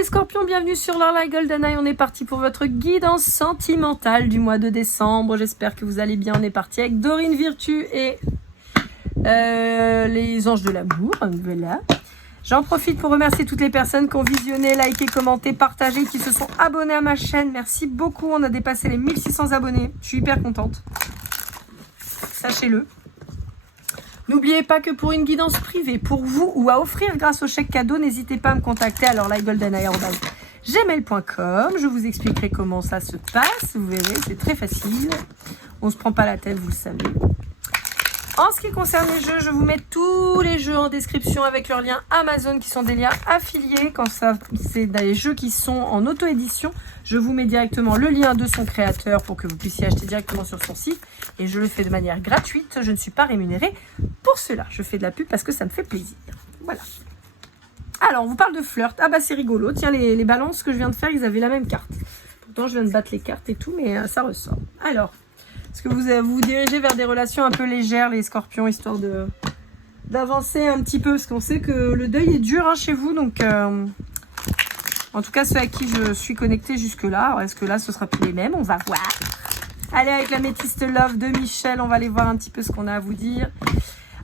les scorpions, bienvenue sur l'Orla Golden Eye. On est parti pour votre guidance sentimentale du mois de décembre. J'espère que vous allez bien. On est parti avec Dorine Virtue et les anges de l'amour. Voilà. J'en profite pour remercier toutes les personnes qui ont visionné, liké, commenté, partagé, qui se sont abonnés à ma chaîne. Merci beaucoup. On a dépassé les 1600 abonnés. Je suis hyper contente. Sachez-le. N'oubliez pas que pour une guidance privée, pour vous ou à offrir grâce au chèque cadeau, n'hésitez pas à me contacter à lorlaigoldeneye@gmail.com. Je vous expliquerai comment ça se passe. Vous verrez, c'est très facile. On ne se prend pas la tête, vous le savez. En ce qui concerne les jeux, je vous mets tous les jeux en description avec leurs liens Amazon qui sont des liens affiliés. Quand c'est des jeux qui sont en auto-édition, je vous mets directement le lien de son créateur pour que vous puissiez acheter directement sur son site. Et je le fais de manière gratuite. Je ne suis pas rémunérée pour cela. Je fais de la pub parce que ça me fait plaisir. Voilà. Alors, on vous parle de flirt. Ah bah c'est rigolo. Tiens, les balances que je viens de faire, ils avaient la même carte. Pourtant, je viens de battre les cartes et tout, mais ça ressort. Alors... Est-ce que vous vous dirigez vers des relations un peu légères, les scorpions, histoire d'avancer un petit peu? Parce qu'on sait que le deuil est dur hein, chez vous. Donc, en tout cas, ceux à qui je suis connectée jusque-là. Alors, est-ce que là, ce sera plus les mêmes? On va voir. Allez, avec la métiste Love de Michel, on va aller voir un petit peu ce qu'on a à vous dire.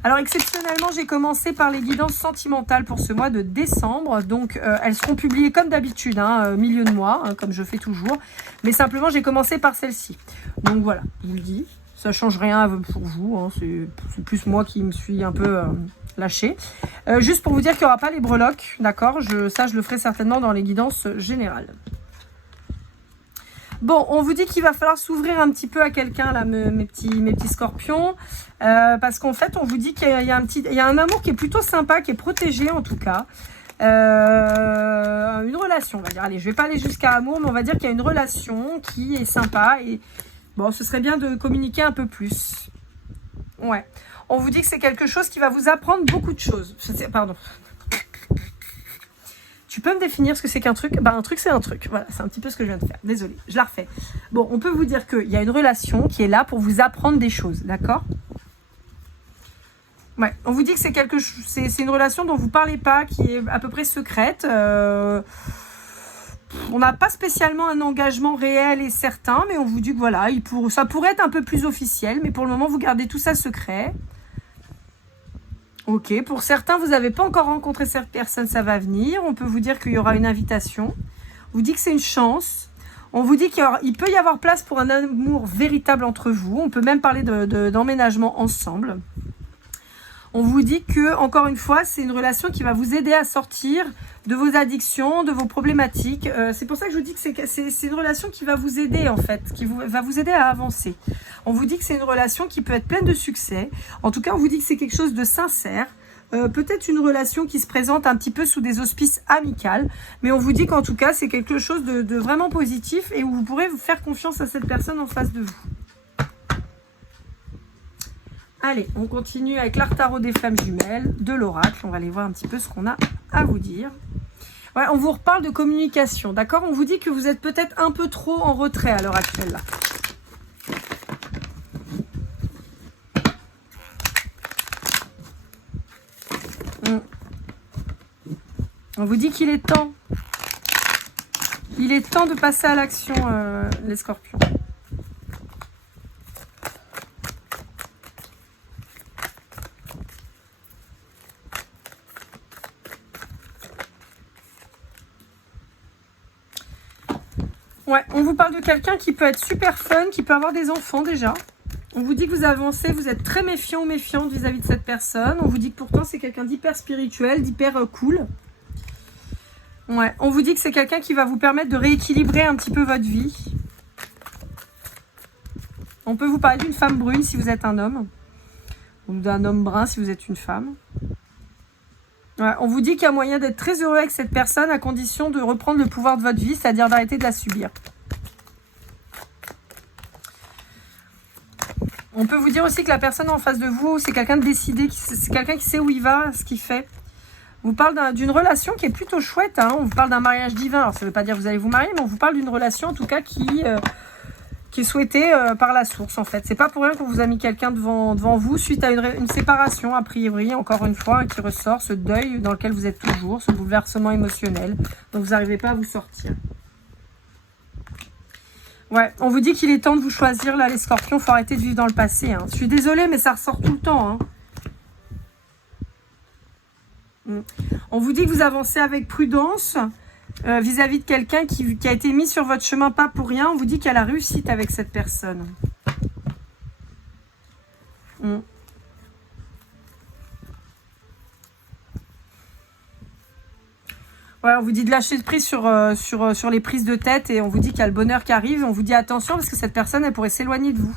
Alors, exceptionnellement, j'ai commencé par les guidances sentimentales pour ce mois de décembre. Donc, elles seront publiées comme d'habitude, hein, milieu de mois, hein, comme je fais toujours. Mais simplement, j'ai commencé par celle-ci. Donc, voilà, je vous le dis. Ça ne change rien pour vous. Hein, c'est plus moi qui me suis un peu lâchée. Juste pour vous dire qu'il n'y aura pas les breloques, d'accord? Ça, je le ferai certainement dans les guidances générales. Bon, on vous dit qu'il va falloir s'ouvrir un petit peu à quelqu'un, là, mes petits scorpions. Parce qu'en fait, on vous dit qu'il y a un amour qui est plutôt sympa, qui est protégé en tout cas. Une relation, on va dire. Allez, je vais pas aller jusqu'à amour, mais on va dire qu'il y a une relation qui est sympa. Et bon, ce serait bien de communiquer un peu plus. Ouais. On vous dit que c'est quelque chose qui va vous apprendre beaucoup de choses. Pardon. Tu peux me définir ce que c'est qu'un truc? Bah, un truc, c'est un truc. Voilà, c'est un petit peu ce que je viens de faire. Désolée, je la refais. Bon, on peut vous dire qu'il y a une relation qui est là pour vous apprendre des choses, d'accord? Ouais, on vous dit que c'est une relation dont vous ne parlez pas, qui est à peu près secrète. On n'a pas spécialement un engagement réel et certain, mais on vous dit que voilà, ça pourrait être un peu plus officiel, mais pour le moment, vous gardez tout ça secret. Ok, pour certains, vous n'avez pas encore rencontré cette personne, ça va venir. On peut vous dire qu'il y aura une invitation. On vous dit que c'est une chance. On vous dit qu'il peut y avoir place pour un amour véritable entre vous. On peut même parler d'emménagement ensemble. On vous dit que, encore une fois, c'est une relation qui va vous aider à sortir de vos addictions, de vos problématiques. C'est pour ça que je vous dis que c'est une relation qui va vous aider, en fait, va vous aider à avancer. On vous dit que c'est une relation qui peut être pleine de succès. En tout cas, on vous dit que c'est quelque chose de sincère. Peut-être une relation qui se présente un petit peu sous des auspices amicales. Mais on vous dit qu'en tout cas, c'est quelque chose de vraiment positif et où vous pourrez vous faire confiance à cette personne en face de vous. Allez, on continue avec l'art tarot des flammes jumelles, de l'oracle. On va aller voir un petit peu ce qu'on a à vous dire. Ouais, on vous reparle de communication, d'accord? On vous dit que vous êtes peut-être un peu trop en retrait à l'heure actuelle, là. On vous dit qu'il est temps. Il est temps de passer à l'action, les scorpions. Ouais, on vous parle de quelqu'un qui peut être super fun, qui peut avoir des enfants déjà. On vous dit que vous avancez, vous êtes très méfiant ou méfiante vis-à-vis de cette personne. On vous dit que pourtant c'est quelqu'un d'hyper spirituel, d'hyper cool. Ouais, on vous dit que c'est quelqu'un qui va vous permettre de rééquilibrer un petit peu votre vie. On peut vous parler d'une femme brune si vous êtes un homme. Ou d'un homme brun si vous êtes une femme. Ouais, on vous dit qu'il y a moyen d'être très heureux avec cette personne à condition de reprendre le pouvoir de votre vie, c'est-à-dire d'arrêter de la subir. On peut vous dire aussi que la personne en face de vous, c'est quelqu'un de décidé, c'est quelqu'un qui sait où il va, ce qu'il fait. On vous parle d'une relation qui est plutôt chouette, hein. On vous parle d'un mariage divin. Alors ça ne veut pas dire que vous allez vous marier, mais on vous parle d'une relation en tout cas qui qui est souhaité par la source en fait. C'est pas pour rien qu'on vous a mis quelqu'un devant vous suite à une séparation a priori, encore une fois, qui ressort, ce deuil dans lequel vous êtes toujours, ce bouleversement émotionnel dont vous n'arrivez pas à vous sortir. Ouais, on vous dit qu'il est temps de vous choisir là les scorpions, faut arrêter de vivre dans le passé. Hein. Je suis désolée mais ça ressort tout le temps. Hein. On vous dit que vous avancez avec prudence. Vis-à-vis de quelqu'un qui a été mis sur votre chemin pas pour rien, on vous dit qu'il y a la réussite avec cette personne. Ouais, on vous dit de lâcher le prise sur les prises de tête et on vous dit qu'il y a le bonheur qui arrive. On vous dit attention parce que cette personne, elle pourrait s'éloigner de vous.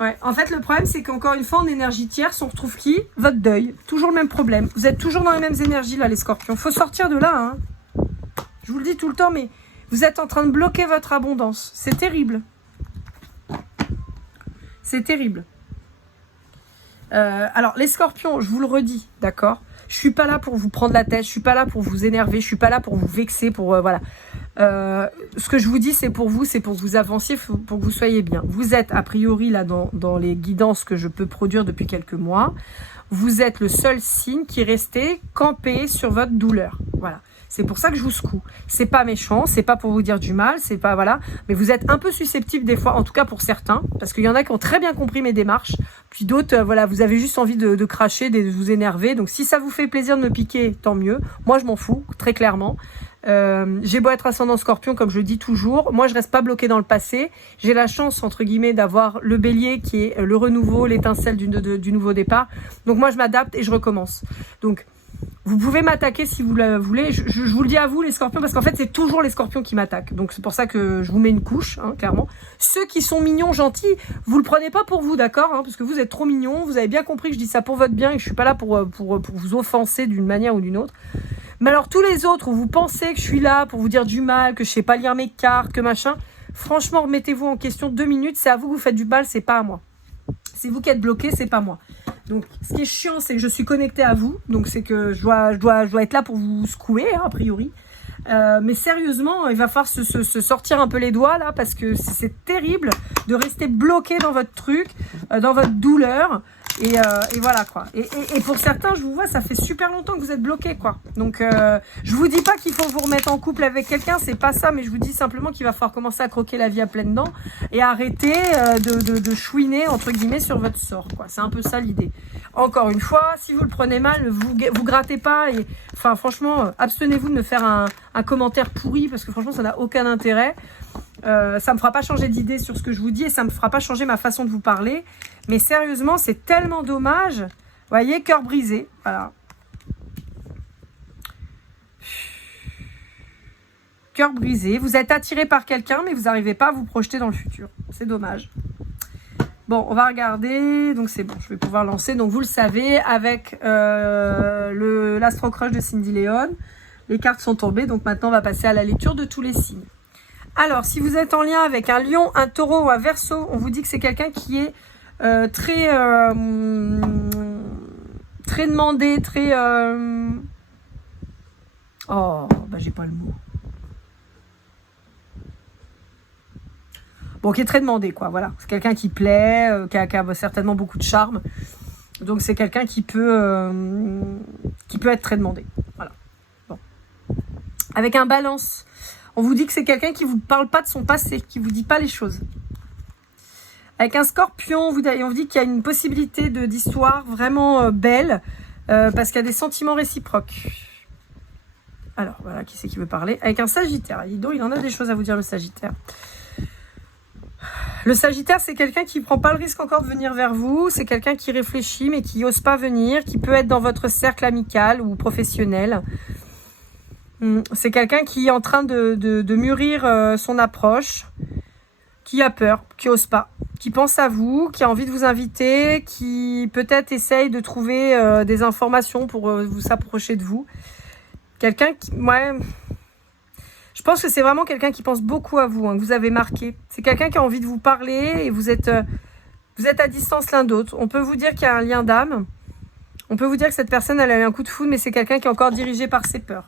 Ouais. En fait, le problème, c'est qu'encore une fois, en énergie tierce, on retrouve qui? Votre deuil. Toujours le même problème. Vous êtes toujours dans les mêmes énergies, là, les scorpions. Faut sortir de là, hein. Je vous le dis tout le temps, mais vous êtes en train de bloquer votre abondance. C'est terrible. C'est terrible. Alors, les scorpions, je vous le redis, d'accord? Je suis pas là pour vous prendre la tête, je suis pas là pour vous énerver, je suis pas là pour vous vexer, pour voilà. Ce que je vous dis, c'est pour vous, c'est pour que vous avanciez, pour que vous soyez bien. Vous êtes a priori là dans les guidances que je peux produire depuis quelques mois. Vous êtes le seul signe qui est resté campé sur votre douleur. Voilà. C'est pour ça que je vous secoue. C'est pas méchant, c'est pas pour vous dire du mal, c'est pas voilà, mais vous êtes un peu susceptible des fois, en tout cas pour certains, parce qu'il y en a qui ont très bien compris mes démarches, puis d'autres, voilà, vous avez juste envie de cracher, de vous énerver. Donc si ça vous fait plaisir de me piquer, tant mieux. Moi je m'en fous, très clairement. J'ai beau être ascendant scorpion, comme je le dis toujours, moi je reste pas bloquée dans le passé. J'ai la chance, entre guillemets, d'avoir le bélier qui est le renouveau, l'étincelle du nouveau départ. Donc moi je m'adapte et je recommence. Donc vous pouvez m'attaquer si vous le voulez. Je vous le dis à vous, les scorpions, parce qu'en fait, c'est toujours les scorpions qui m'attaquent. Donc, c'est pour ça que je vous mets une couche, hein, clairement. Ceux qui sont mignons, gentils, vous le prenez pas pour vous, d'accord, hein, parce que vous êtes trop mignons. Vous avez bien compris que je dis ça pour votre bien et que je suis pas là pour vous offenser d'une manière ou d'une autre. Mais alors, tous les autres où vous pensez que je suis là pour vous dire du mal, que je sais pas lire mes cartes, que machin, franchement, remettez-vous en question 2 minutes. C'est à vous que vous faites du mal, c'est pas à moi. C'est vous qui êtes bloqué, c'est pas moi. Donc, ce qui est chiant, c'est que je suis connectée à vous. Donc, c'est que je dois être là pour vous secouer, hein, a priori. Mais sérieusement, il va falloir se sortir un peu les doigts, là, parce que c'est terrible de rester bloqué dans votre truc, dans votre douleur. Et voilà, quoi. Et pour certains, je vous vois, ça fait super longtemps que vous êtes bloqués, quoi. Donc, je vous dis pas qu'il faut vous remettre en couple avec quelqu'un, c'est pas ça, mais je vous dis simplement qu'il va falloir commencer à croquer la vie à pleines dents et arrêter de chouiner, entre guillemets, sur votre sort, quoi. C'est un peu ça l'idée. Encore une fois, si vous le prenez mal, vous grattez pas et, enfin, franchement, abstenez-vous de me faire un commentaire pourri parce que franchement, ça n'a aucun intérêt. Ça me fera pas changer d'idée sur ce que je vous dis et ça me fera pas changer ma façon de vous parler. Mais sérieusement, c'est tellement dommage. Vous voyez, cœur brisé. Voilà. Cœur brisé. Vous êtes attiré par quelqu'un, mais vous n'arrivez pas à vous projeter dans le futur. C'est dommage. Bon, on va regarder. Donc, c'est bon, je vais pouvoir lancer. Donc, vous le savez, avec l'Astro Crush de Cindy Leon, les cartes sont tombées. Donc, maintenant, on va passer à la lecture de tous les signes. Alors, si vous êtes en lien avec un lion, un taureau ou un verseau, on vous dit que c'est quelqu'un qui est très demandé, très... Oh, bah j'ai pas le mot. Bon, qui est très demandé, quoi, voilà. C'est quelqu'un qui plaît, qui a certainement beaucoup de charme. Donc, c'est quelqu'un qui peut être très demandé. Voilà. Bon. Avec un balance, on vous dit que c'est quelqu'un qui ne vous parle pas de son passé, qui ne vous dit pas les choses. Avec un scorpion, on vous dit qu'il y a une possibilité d'histoire vraiment belle, parce qu'il y a des sentiments réciproques. Alors, voilà, qui c'est qui veut parler? Avec un sagittaire. Dis donc, il en a des choses à vous dire, le sagittaire. Le sagittaire, c'est quelqu'un qui ne prend pas le risque encore de venir vers vous. C'est quelqu'un qui réfléchit, mais qui n'ose pas venir, qui peut être dans votre cercle amical ou professionnel. C'est quelqu'un qui est en train de mûrir son approche, qui a peur, qui n'ose pas, qui pense à vous, qui a envie de vous inviter, qui peut-être essaye de trouver des informations pour vous s'approcher de vous. Quelqu'un qui... Ouais, je pense que c'est vraiment quelqu'un qui pense beaucoup à vous, hein, que vous avez marqué. C'est quelqu'un qui a envie de vous parler et vous êtes à distance l'un d'autre. On peut vous dire qu'il y a un lien d'âme. On peut vous dire que cette personne, elle a eu un coup de foudre, mais c'est quelqu'un qui est encore dirigé par ses peurs.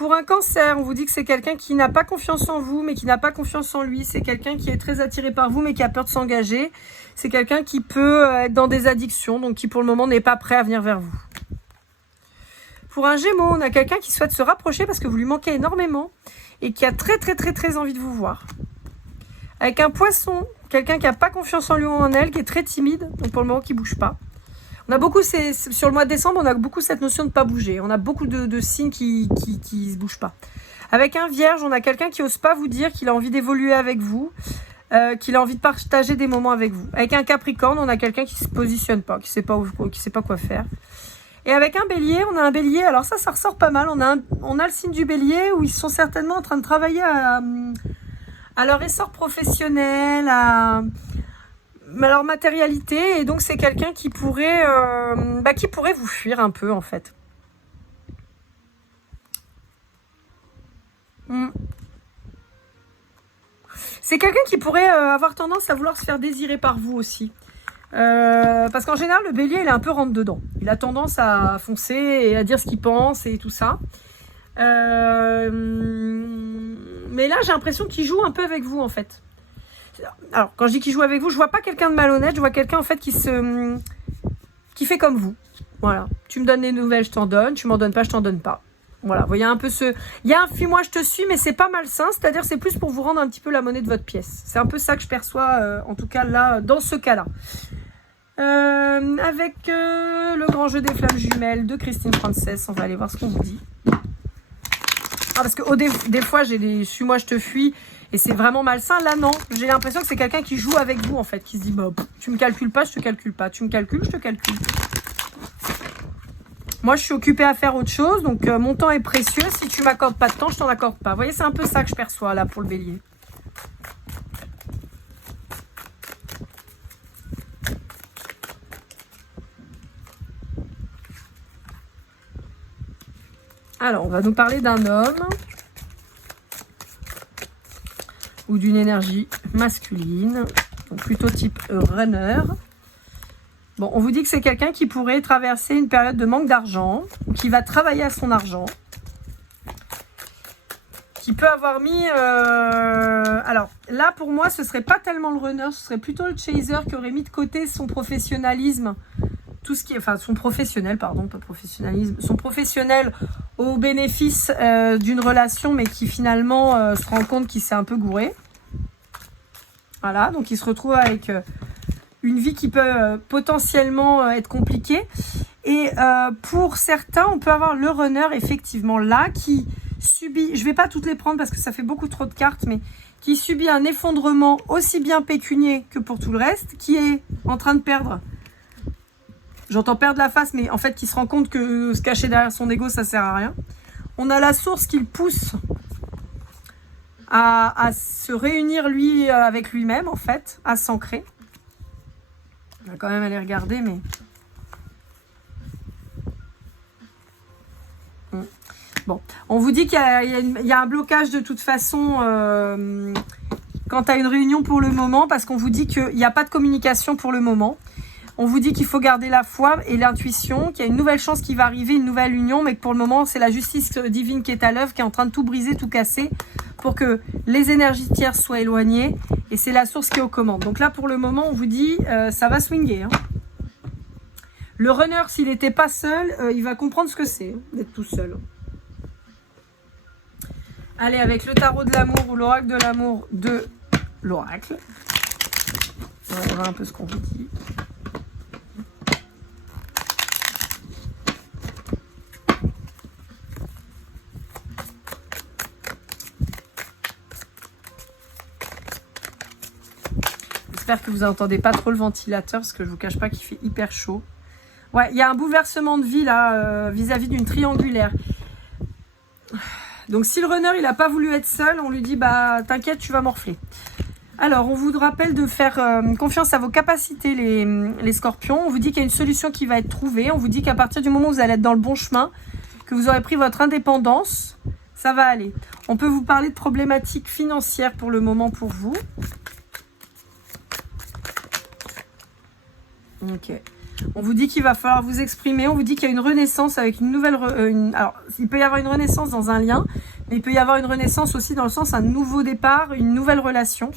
Pour un cancer, on vous dit que c'est quelqu'un qui n'a pas confiance en vous, mais qui n'a pas confiance en lui. C'est quelqu'un qui est très attiré par vous, mais qui a peur de s'engager. C'est quelqu'un qui peut être dans des addictions, donc qui pour le moment n'est pas prêt à venir vers vous. Pour un Gémeaux, on a quelqu'un qui souhaite se rapprocher parce que vous lui manquez énormément et qui a très envie de vous voir. Avec un Poisson, quelqu'un qui n'a pas confiance en lui ou en elle, qui est très timide, donc pour le moment qui ne bouge pas. On a beaucoup, sur le mois de décembre, on a beaucoup cette notion de ne pas bouger. On a beaucoup de signes qui ne se bougent pas. Avec un Vierge, on a quelqu'un qui n'ose pas vous dire qu'il a envie d'évoluer avec vous, qu'il a envie de partager des moments avec vous. Avec un Capricorne, on a quelqu'un qui ne se positionne pas, qui ne sait pas quoi faire. Et avec un Bélier, on a un Bélier, alors ça ressort pas mal. On a le signe du Bélier où ils sont certainement en train de travailler à leur essor professionnel, à leur matérialité, et donc c'est quelqu'un qui pourrait vous fuir un peu en fait. C'est quelqu'un qui pourrait avoir tendance à vouloir se faire désirer par vous aussi. Parce qu'en général, le Bélier, il est un peu rentre dedans. Il a tendance à foncer et à dire ce qu'il pense et tout ça. Mais là, j'ai l'impression qu'il joue un peu avec vous en fait. Alors, quand je dis qu'il joue avec vous, je vois pas quelqu'un de malhonnête, je vois quelqu'un en fait qui fait comme vous. Voilà. Tu me donnes des nouvelles, je t'en donne. Tu m'en donnes pas, je t'en donne pas. Voilà. Vous voyez un peu il y a un fuis-moi, je te suis, mais c'est pas malsain. C'est-à-dire, c'est plus pour vous rendre un petit peu la monnaie de votre pièce. C'est un peu ça que je perçois, en tout cas là, dans ce cas-là. Avec le grand jeu des flammes jumelles de Christine Frances, on va aller voir ce qu'on vous dit. Parce que des fois, j'ai des suis-moi, je te fuis. Et c'est vraiment malsain. Là, non. J'ai l'impression que c'est quelqu'un qui joue avec vous, en fait. Qui se dit, tu me calcules pas, je te calcule pas. Tu me calcules, je te calcule. Moi, je suis occupée à faire autre chose. Donc, mon temps est précieux. Si tu m'accordes pas de temps, je t'en accorde pas. Vous voyez, c'est un peu ça que je perçois, là, pour le Bélier. Alors, on va nous parler d'un homme. Ou d'une énergie masculine, donc plutôt type runner. Bon, on vous dit que c'est quelqu'un qui pourrait traverser une période de manque d'argent, ou qui va travailler à son argent, qui peut avoir mis... Alors, là, pour moi, ce serait pas tellement le runner, ce serait plutôt le chaser qui aurait mis de côté son professionnalisme, tout ce qui est... Enfin, son professionnel, pardon, pas professionnalisme, son professionnel au bénéfice d'une relation, mais qui finalement se rend compte qu'il s'est un peu gouré. Voilà, donc il se retrouve avec une vie qui peut potentiellement être compliquée. Et pour certains, on peut avoir le runner, effectivement, là, qui subit... Je ne vais pas toutes les prendre parce que ça fait beaucoup trop de cartes, mais qui subit un effondrement aussi bien pécunier que pour tout le reste, qui est en train de perdre... J'entends perdre la face, mais en fait, qui se rend compte que se cacher derrière son ego, ça sert à rien. On a la source qui le pousse à se réunir lui avec lui-même, en fait, à s'ancrer. On va quand même aller regarder, mais... Bon, on vous dit qu'il y a un blocage de toute façon quant à une réunion pour le moment, parce qu'on vous dit qu'il n'y a pas de communication pour le moment. On vous dit qu'il faut garder la foi et l'intuition, qu'il y a une nouvelle chance qui va arriver, une nouvelle union, mais que pour le moment, c'est la justice divine qui est à l'œuvre, qui est en train de tout briser, tout casser, pour que les énergies tierces soient éloignées, et c'est la source qui est aux commandes. Donc là, pour le moment, on vous dit, ça va swinguer. Hein. Le runner, s'il n'était pas seul, il va comprendre ce que c'est, d'être tout seul. Allez, avec le tarot de l'amour ou l'oracle de l'amour de l'oracle. On va voir un peu ce qu'on vous dit. J'espère que vous n'entendez pas trop le ventilateur parce que je ne vous cache pas qu'il fait hyper chaud. Ouais, il y a un bouleversement de vie là vis-à-vis d'une triangulaire. Donc si le runner il n'a pas voulu être seul, on lui dit bah t'inquiète, tu vas morfler. Alors on vous rappelle de faire confiance à vos capacités les scorpions. On vous dit qu'il y a une solution qui va être trouvée. On vous dit qu'à partir du moment où vous allez être dans le bon chemin, que vous aurez pris votre indépendance, ça va aller. On peut vous parler de problématiques financières pour le moment pour vous. Ok. On vous dit qu'il va falloir vous exprimer. On vous dit qu'il y a une renaissance avec une nouvelle... Alors, il peut y avoir une renaissance dans un lien, mais il peut y avoir une renaissance aussi dans le sens un nouveau départ, une nouvelle relation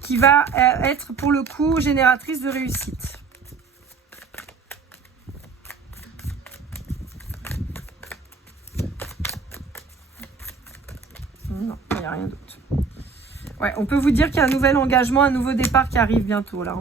qui va être pour le coup génératrice de réussite. Non, il n'y a rien d'autre. Ouais, on peut vous dire qu'il y a un nouvel engagement, un nouveau départ qui arrive bientôt là.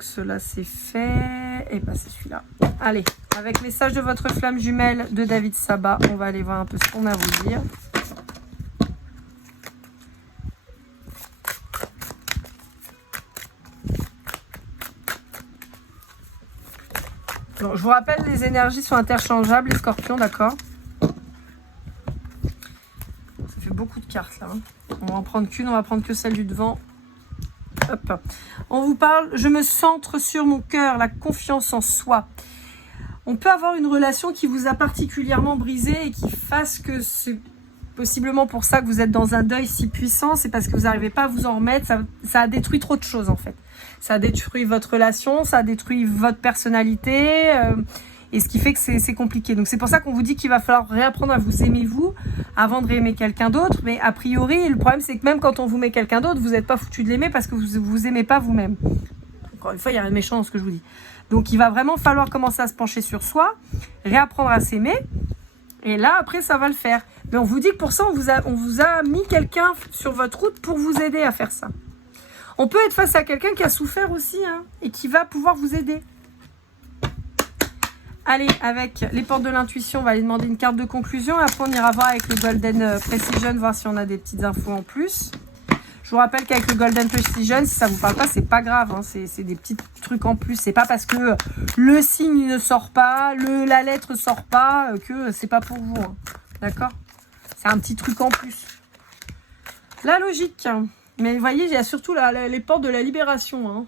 Cela c'est fait. Et bah c'est celui-là. Allez, avec message de votre flamme jumelle de David Sabat, on va aller voir un peu ce qu'on a à vous dire. Bon, je vous rappelle, les énergies sont interchangeables, les scorpions, d'accord? Ça fait beaucoup de cartes là. Hein. On va en prendre qu'une, on va prendre que celle du devant. Hop. On vous parle, je me centre sur mon cœur, la confiance en soi. On peut avoir une relation qui vous a particulièrement brisé et qui fasse que c'est possiblement pour ça que vous êtes dans un deuil si puissant, c'est parce que vous n'arrivez pas à vous en remettre, ça a détruit trop de choses en fait. Ça a détruit votre relation, ça a détruit votre personnalité, et ce qui fait que c'est compliqué. Donc c'est pour ça qu'on vous dit qu'il va falloir réapprendre à vous aimer vous, avant de réaimer quelqu'un d'autre, mais a priori, le problème c'est que même quand on vous met quelqu'un d'autre, vous n'êtes pas foutu de l'aimer parce que vous vous aimez pas vous-même. Encore une fois, il y a rien de méchant dans ce que je vous dis. Donc il va vraiment falloir commencer à se pencher sur soi, réapprendre à s'aimer, et là après ça va le faire. Mais on vous dit que pour ça, on vous a mis quelqu'un sur votre route pour vous aider à faire ça. On peut être face à quelqu'un qui a souffert aussi, hein, et qui va pouvoir vous aider. Allez, avec les portes de l'intuition, on va aller demander une carte de conclusion. Après, on ira voir avec le Golden Precision, voir si on a des petites infos en plus. Je vous rappelle qu'avec le Golden Precision, si ça vous parle pas, c'est pas grave. Hein, c'est des petits trucs en plus. C'est pas parce que le signe ne sort pas, la lettre sort pas, que c'est pas pour vous. Hein, d'accord? C'est un petit truc en plus. La logique. Mais vous voyez, il y a surtout les portes de la libération. Hein.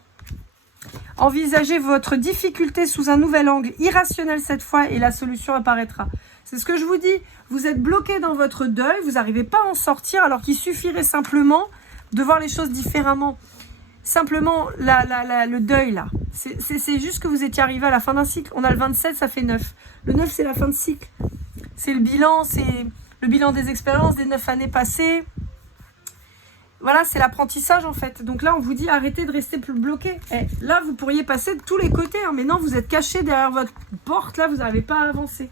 Envisagez votre difficulté sous un nouvel angle, irrationnel cette fois, et la solution apparaîtra. C'est ce que je vous dis. Vous êtes bloqué dans votre deuil, vous n'arrivez pas à en sortir, alors qu'il suffirait simplement de voir les choses différemment. Simplement, le deuil, là. C'est juste que vous étiez arrivé à la fin d'un cycle. On a le 27, ça fait 9. Le 9, c'est la fin de cycle. C'est le bilan des expériences des 9 années passées. Voilà, c'est l'apprentissage en fait. Donc là, on vous dit arrêtez de rester plus bloqué. Et là, vous pourriez passer de tous les côtés. Hein, mais non, vous êtes caché derrière votre porte. Là, vous n'arrivez pas à avancer.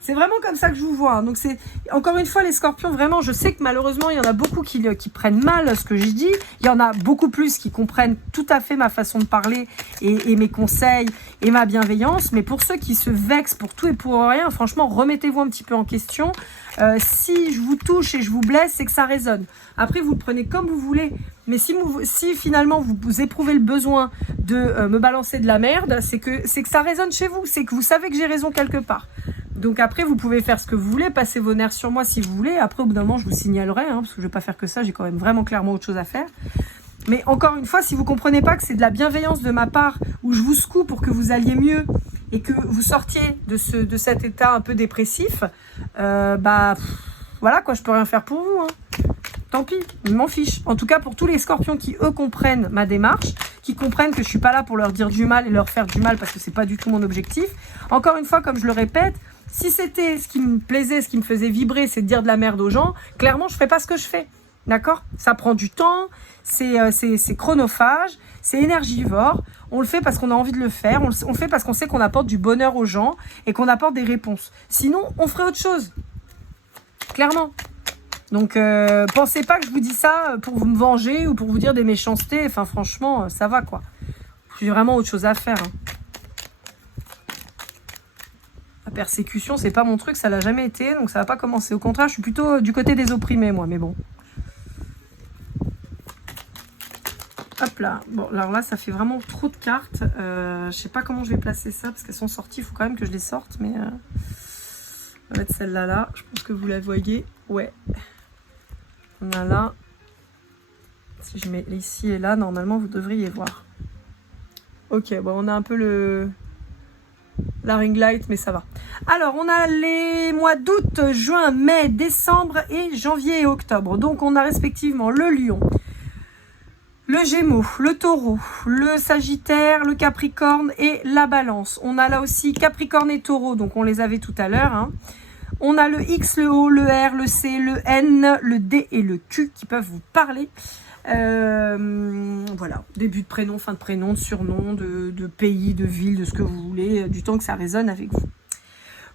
C'est vraiment comme ça que je vous vois. Hein. Donc c'est encore une fois les scorpions, vraiment, je sais que malheureusement, il y en a beaucoup qui prennent mal ce que je dis. Il y en a beaucoup plus qui comprennent tout à fait ma façon de parler et mes conseils et ma bienveillance. Mais pour ceux qui se vexent pour tout et pour rien, franchement, remettez-vous un petit peu en question. Si je vous touche et je vous blesse, c'est que ça résonne. Après, vous le prenez comme vous voulez. Mais si finalement vous éprouvez le besoin de me balancer de la merde, c'est que ça résonne chez vous. C'est que vous savez que j'ai raison quelque part. Donc après, vous pouvez faire ce que vous voulez, passer vos nerfs sur moi si vous voulez. Après, au bout d'un moment, je vous signalerai, hein, parce que je ne vais pas faire que ça. J'ai quand même vraiment clairement autre chose à faire. Mais encore une fois, si vous ne comprenez pas que c'est de la bienveillance de ma part, où je vous secoue pour que vous alliez mieux et que vous sortiez de cet état un peu dépressif, voilà quoi, je peux rien faire pour vous. Hein. Tant pis, je m'en fiche. En tout cas, pour tous les scorpions qui, eux, comprennent ma démarche, qui comprennent que je suis pas là pour leur dire du mal et leur faire du mal parce que c'est pas du tout mon objectif. Encore une fois, comme je le répète, si c'était ce qui me plaisait, ce qui me faisait vibrer, c'est de dire de la merde aux gens, clairement, je ferais pas ce que je fais. D'accord? Ça prend du temps, c'est chronophage, c'est énergivore. On le fait parce qu'on a envie de le faire, on le fait parce qu'on sait qu'on apporte du bonheur aux gens et qu'on apporte des réponses. Sinon, on ferait autre chose. Clairement. Donc, pensez pas que je vous dis ça pour me venger ou pour vous dire des méchancetés. Enfin, franchement, ça va, quoi. J'ai vraiment autre chose à faire. Hein. La persécution, c'est pas mon truc, ça l'a jamais été, donc ça va pas commencer. Au contraire, je suis plutôt du côté des opprimés, moi, mais bon. Hop là. Bon, alors là, ça fait vraiment trop de cartes. Je sais pas comment je vais placer ça, parce qu'elles sont sorties, il faut quand même que je les sorte, mais... On va mettre celle-là, là. Je pense que vous la voyez. Ouais. On a là. Si je mets ici et là, normalement, vous devriez voir. Ok, bon, on a un peu la ring light, mais ça va. Alors, on a les mois d'août, juin, mai, décembre et janvier et octobre. Donc, on a respectivement le lion, le gémeaux, le taureau, le sagittaire, le capricorne et la balance. On a là aussi capricorne et taureau, donc on les avait tout à l'heure. Hein. On a le X, le O, le R, le C, le N, le D et le Q qui peuvent vous parler. Voilà, début de prénom, fin de prénom, de surnom, de pays, de ville, de ce que vous voulez, du temps que ça résonne avec vous.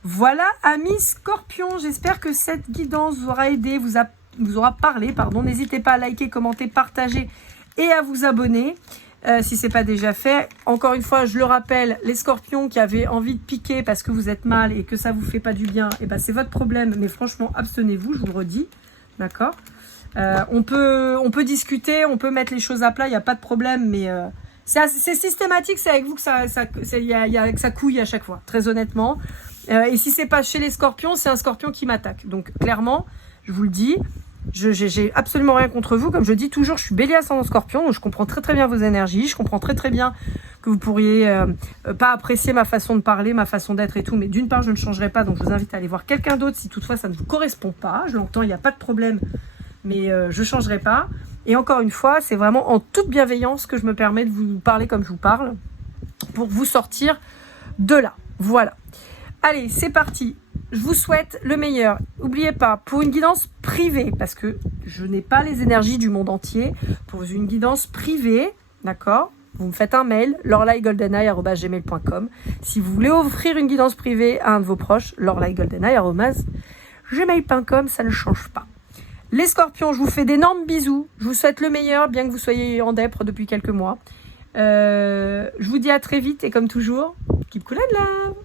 Voilà, amis Scorpions, j'espère que cette guidance vous aura aidé, vous aura parlé, pardon. N'hésitez pas à liker, commenter, partager et à vous abonner si ce n'est pas déjà fait. Encore une fois, je le rappelle, les Scorpions qui avaient envie de piquer parce que vous êtes mal et que ça ne vous fait pas du bien, et ben c'est votre problème, mais franchement, abstenez-vous, je vous le redis, d'accord. On peut discuter, on peut mettre les choses à plat, il n'y a pas de problème, mais c'est systématique, c'est avec vous que ça couille à chaque fois, très honnêtement. Et si c'est pas chez les Scorpions, c'est un Scorpion qui m'attaque. Donc clairement, je vous le dis, j'ai absolument rien contre vous. Comme je dis toujours, je suis Bélier ascendant Scorpion, donc je comprends très très bien vos énergies, je comprends très très bien que vous pourriez pas apprécier ma façon de parler, ma façon d'être et tout, mais d'une part, je ne changerai pas, donc je vous invite à aller voir quelqu'un d'autre si toutefois ça ne vous correspond pas. Je l'entends, il n'y a pas de problème. Mais je ne changerai pas. Et encore une fois, c'est vraiment en toute bienveillance que je me permets de vous parler comme je vous parle pour vous sortir de là. Voilà. Allez, c'est parti. Je vous souhaite le meilleur. N'oubliez pas, pour une guidance privée, parce que je n'ai pas les énergies du monde entier, pour une guidance privée, d'accord, vous me faites un mail, lorlaigoldeneye@gmail.com. Si vous voulez offrir une guidance privée à un de vos proches, lorlaigoldeneye@gmail.com, ça ne change pas. Les Scorpions, je vous fais d'énormes bisous. Je vous souhaite le meilleur, bien que vous soyez en dèpre depuis quelques mois. Je vous dis à très vite et comme toujours, keep cool and love.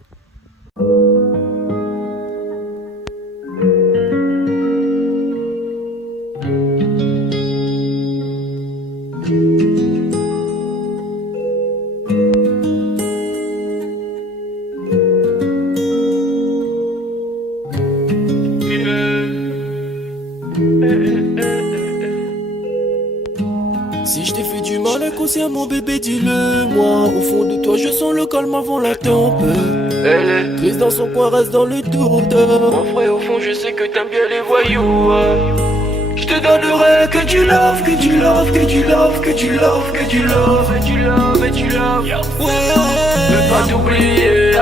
Si je t'ai fait du mal inconsciemment bébé dis-le moi. Au fond de toi je sens le calme avant la tempête. Elle est triste dans son coin, reste dans le doute. Mon frère au fond je sais que t'aimes bien les voyous. Je te donnerai que du love, que du love, que du love, que du love, que du love, et du love, et du love. Ouais, ne pas t'oublier.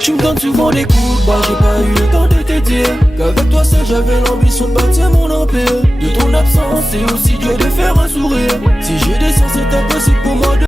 Tu me donnes souvent des coups de barre, j'ai pas eu le temps de te dire qu'avec toi seul j'avais l'ambition de bâtir mon empire. De ton absence c'est aussi dur de faire un sourire. Si j'ai des sens c'est impossible pour moi de